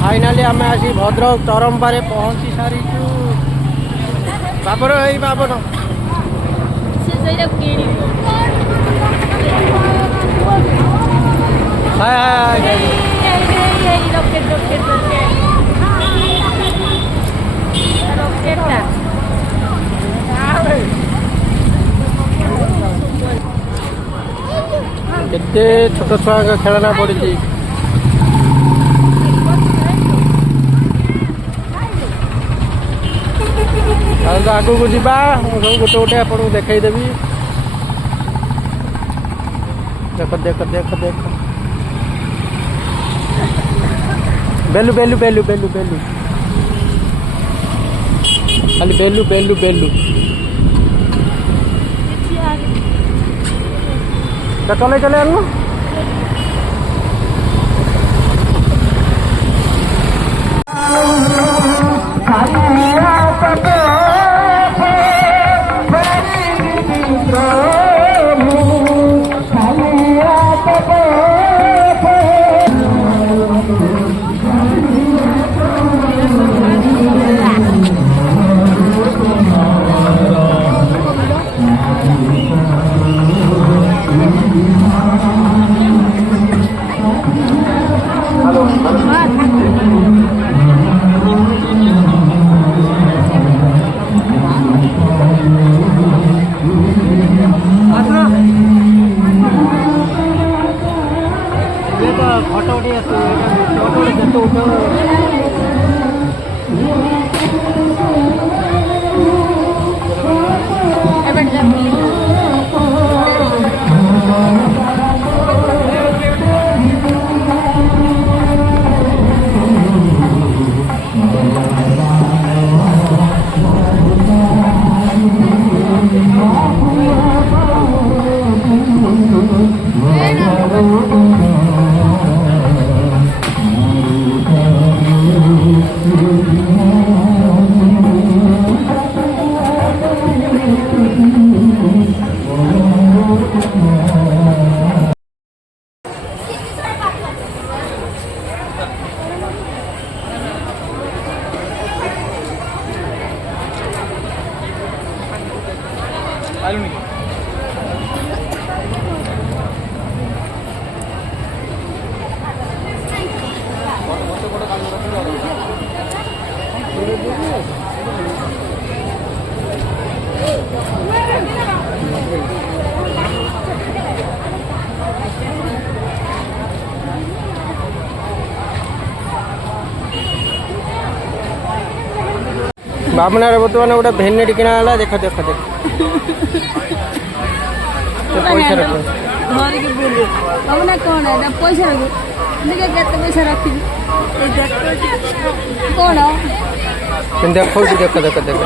finally आम आसी भद्रक चरमपारे पहुँची सारी बाबर यही बाबर केते छोट छुआ खेलना पड़ी तो आगू को जी गोटे गोटे आपको देखईदेवी देख देख देख देख बेलू बेलू बेलू बेलू बेलू खाली बेलू बेलू बेलू चले चले आनु बाबनार बर्तमान गोटे भेनेट किना देख देख देख पैसा रख कौन है पैसा रख पैसा रखी कौन देख देख देख देख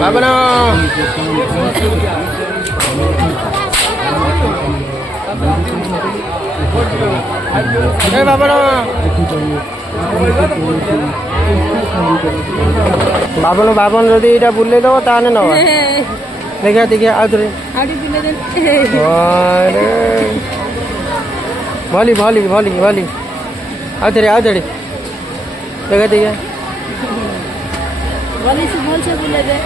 बाबना बाबना बाबन बाबन जदि यहाँ बुले दब ताने न देखा देखिए आउे भली भली भली भली आउे आउे देखा देखिए भल से बुले दे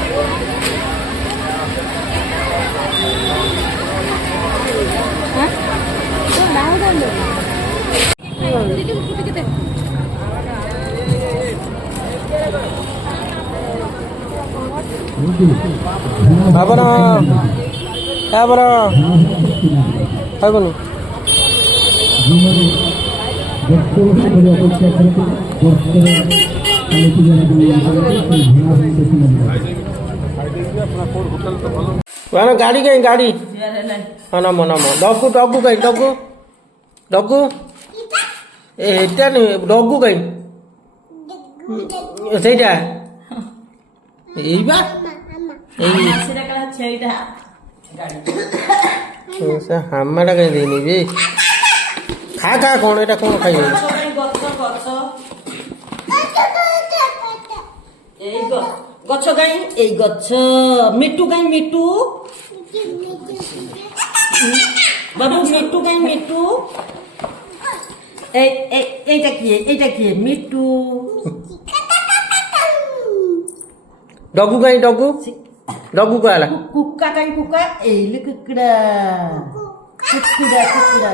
बाबन बाबन बाबन गाड़ी कहीं गाड़ी हाँ नम नम डगू डगू कहीं डगू डगू एटा नहीं डगू कहीं ସେଇଟା ଏଇବା ଏଇ ସେ ହାମାଟା କାହିଁ ଦେଇନି ବି ଖା ଖା କ'ଣ ଏଇଟା କ'ଣ ଖାଇବେ ଗଛ କାଇଁ ଏଇ ଗଛ ମିଟୁ କାଇଁ ମିଟୁ ବାବୁ ମିଟୁ କାଇଁ ମିଟୁ এইটা কি মিটু ଡଗୁ କାହିଁ ଡଗୁ ଡଗୁ କ'ଣ ହେଲା କୁକା କାଇଁ କୁକା ଏଇଲେ କୁକୁଡ଼ା କୁକୁଡ଼ା କୁକୁଡ଼ା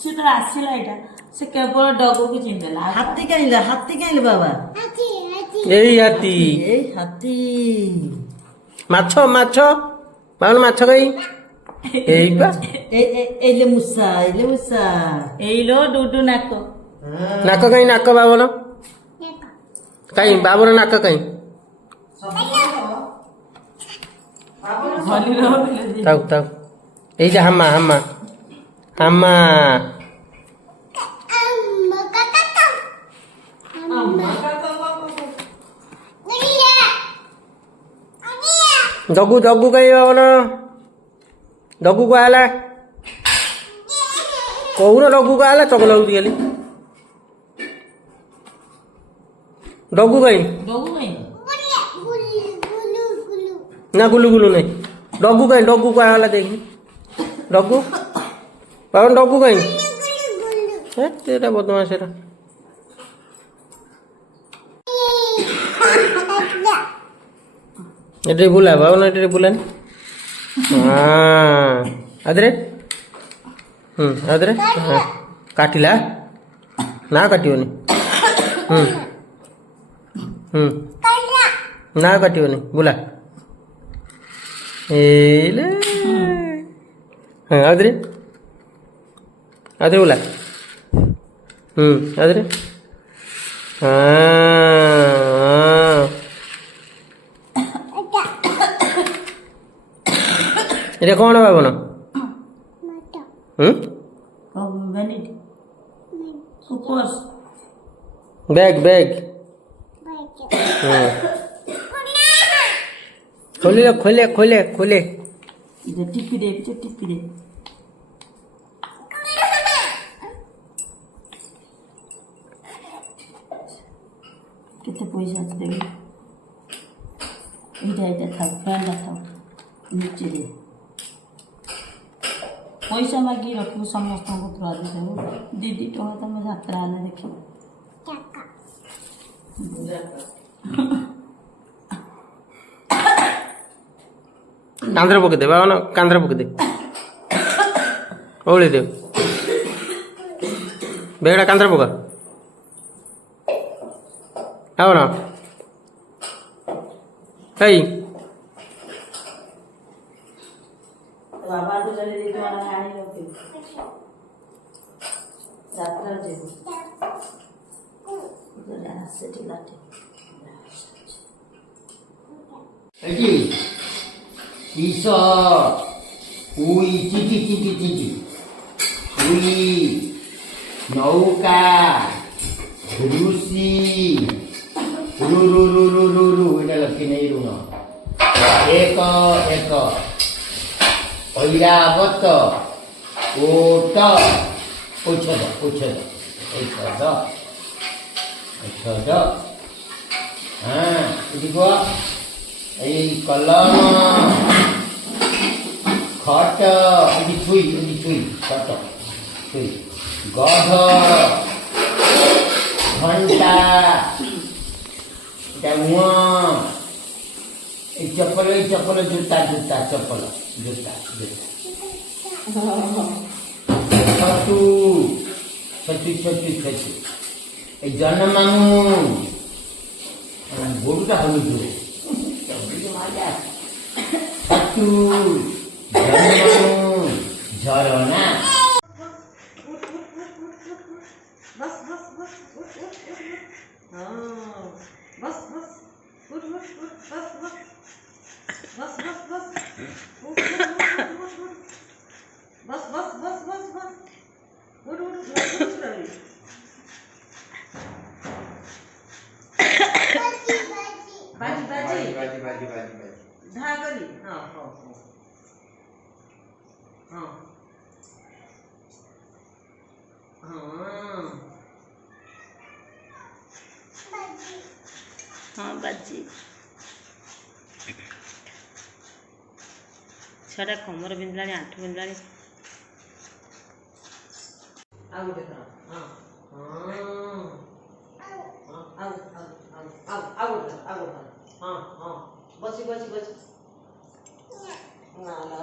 ସେ ତ ଆସିଲା ଏଇଟା ସେ କେବଳ ଡଗକୁ ଚିନ୍ହିଦେଲା ହାତୀ କାଇଁଲେ ବାବା ଏଇ ହାତୀ ଏଇ ହାତୀ ମାଛ ମାଛ ବାବନ ମାଛ କାହିଁ ଏଇ ପା ଏଇଲେ ମୂଷା ଏଇଲୋ ଡୁଡୁ ନାକ ନାକ କାହିଁ ନାକ ବାବନ କାହିଁ ବାବନ ନାକ କାହିଁ ଥାଉ ଥାଉ ଏଇ ଯେ ହାମା ହାମା ହାମା ଡଗୁ ଡଗୁ କାହିଁ ବାବନ ଡଗୁ କୁହା ହେଲା କହୁନ ଡଗୁ କୁହା ହେଲା ଚଗଲ ହଉଛି ଖାଲି ଡଗୁ କାହିଁ ଡଗୁ କାଇଁ ନା ଗୁଲୁ ଗୁଲୁ ନାହିଁ ଡଗୁ କାହିଁ ଡଗୁ କୁହା ହେଲା ଦେଖି ଡଗୁ ବାବନ ଡଗୁ କାହିଁ ସେଟା ବଦମାସ ସେଟା ଏଠି ବୁଲା ବାବନ ଏଠି ବୁଲାନି ଆଦରେ ଆଦରେ କାଟିଲା ନା କାଟିବନି ନା କାଟିବନି ବୁଲା ଏଇଲେ ଆଦରେ ଆଦରେ ବୁଲା ଆଦରେ এটা କ'ଣ ପାବନ ବ୍ୟାଗ ବ୍ୟାଗ ଖୋଲିଲେ ଖୋଲେ ଖୋଲେ ଖୋଲେ ଟିପି ଦେ ଟିପି ଦେ କେତେ ପଇସା ଅଛି ଦେବି ଏଇଟା ଥାଉ ଫ୍ୟାନ୍ଟା ଥାଉ ନିଚେ ପଇସା ମାଗି ରଖିବୁ ସମସ୍ତଙ୍କୁ ଥୁଆ ଦେବୁ 2 ଟଙ୍କା ତମେ ଯାତ୍ରା ହେଲେ ଦେଖିବ କାନ୍ଧରେ ପକେଇଦେ ବାବନ କାନ୍ଧରେ ପକେଇଦେ ଓଳି ଦେବ ବେଗଟା କାନ୍ଧରେ ପକା ବାବନ ହେଇ ବାବା ତ ଚলে ଦି ଟଙ୍କା ଆଣି ରଖିବୁ ଯାତ୍ରା ଯିବୁ ସେଠି ଲାଠି এটি ইস উই চিটি চিটি চিটি উই নৌকা রুসি রু রু রু রু রু রু এটা লক্ষ্মী নেই রুণ এক এক ঐরাবত ওট ঔষধ ঔষধ ঔষধ ঔষধ হ্যাঁ এদিক এই কলম খট এটি ছুই খট ছুই গধ ঘন্টা এটা এই চপ্পল জুতা জুতা চপ্পল জুতা জুতা ছটু ছটু ছটু ছটু এই জন্মামু গরুটা হলুদ ছটু জন্মামু ঝরনা बाजी बाजी बाजी बाजी बाजी धा करी हाँ हाँ हाँ हाँ हाँ बाजी छुआटा कमर बिंधला आंठ बिंधला ଆଉ ଗୋଟେ ଥର ହଁ ହଁ ଆଉ ଗୋଟେ ଥର ହଁ ହଁ ବସି ବସି ବସି ନା ନା